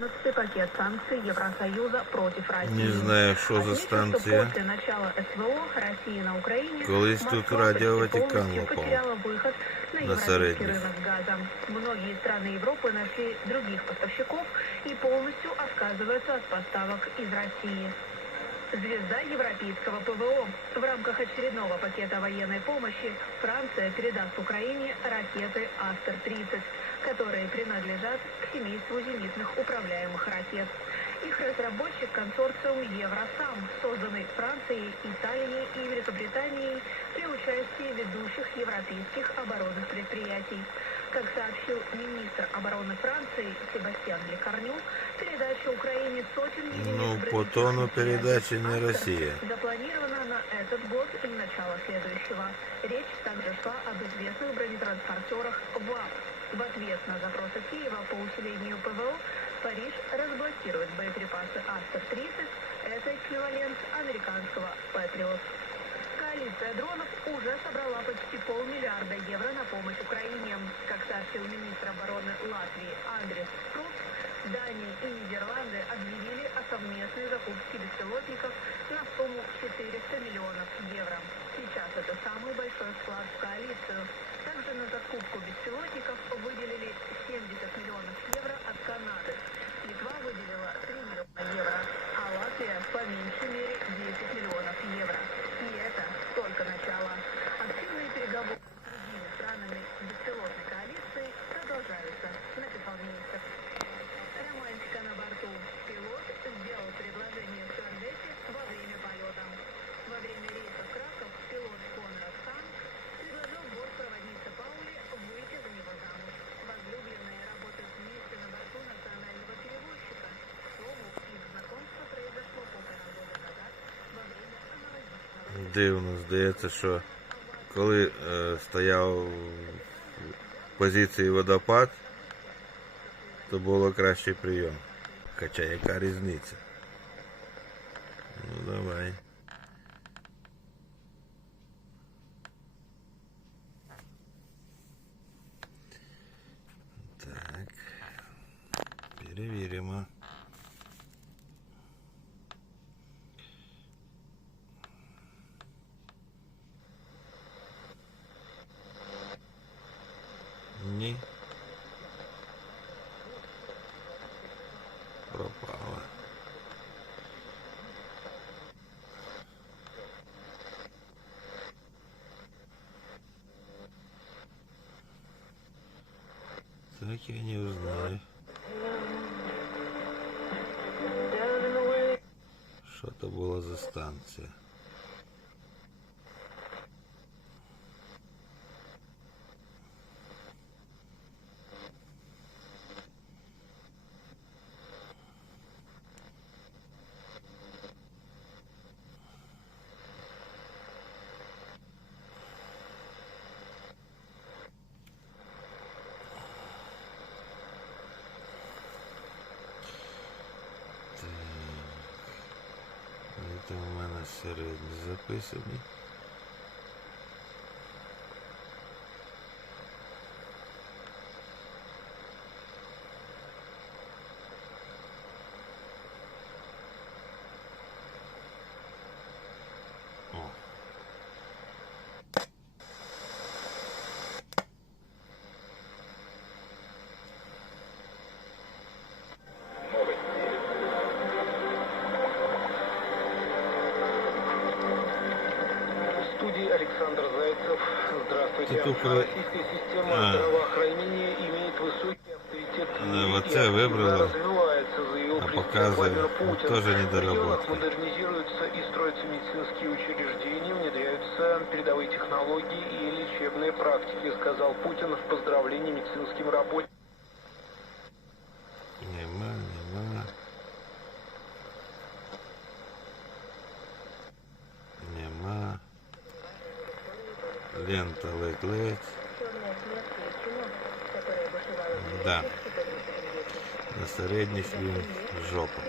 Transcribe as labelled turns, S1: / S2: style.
S1: 14-й пакет санкций Евросоюза против России.
S2: Не знаю, що за
S1: Отмечу, что
S2: станція.
S1: после начала СВО России на Украине
S2: Колись тут
S1: Москва
S2: Радіо
S1: почти
S2: Ватикан
S1: полностью
S2: лопав.
S1: потеряла выход на
S2: На
S1: европейский
S2: середніх.
S1: рынок газа. Многие страны Европы нашли других поставщиков и полностью отказываются от поставок из России. Звезда европейского ПВО. В рамках очередного пакета военной помощи Франция передаст Украине ракеты «Астер-30», которые принадлежат к семейству зенитных управляемых ракет. Их разработчик консорциум «Евросам», созданный Францией, Италией и Великобританией при участии ведущих европейских оборонных предприятий. Как сообщил министр обороны Франции Себастьян Лекарню, передача Украине сотен
S2: Ну, по тону передачи не Россия.
S1: запланирована на этот год и начало следующего. Речь также шла об известных бронетранспортерах ВАП. В ответ на запросы Киева по усилению ПВО Париж разблокирует боеприпасы Астер-30. Это эквивалент американского Патриот. Коалиция дронов уже собрала почти полмиллиарда евро на помощь Украине. Как сообщил министр обороны Латвии Андрес Прус, Дания и Нидерланды объявили о совместной закупке беспилотников на сумму 400 миллионов евро. Сейчас это самый большой вклад в коалицию. Также на закупку беспилотников выделили 70 миллионов евро от Канады.
S2: Дивно, здається, що коли е, стояв в позиції водопад, то було кращий прийом. Хоча яка різниця? Ну давай. Так. Перевіримо. Так я не узнаю. Що то була за станція? Це у мене середні записані.
S3: Александр Зайцев. Здравствуйте.
S2: Только-
S3: Российская система
S2: А.
S3: здравоохранения имеет высокий авторитет мире
S2: вот это выбрала.
S3: развивается,
S2: А показывает.
S3: Путин.
S2: тоже недоработка.
S3: модернизируются и строятся медицинские учреждения, внедряются передовые технологии и лечебные практики, сказал Путин в поздравлении медицинским работникам.
S2: Нема. Нема. Лента ледь-ледь. Да. На середніх він жопа.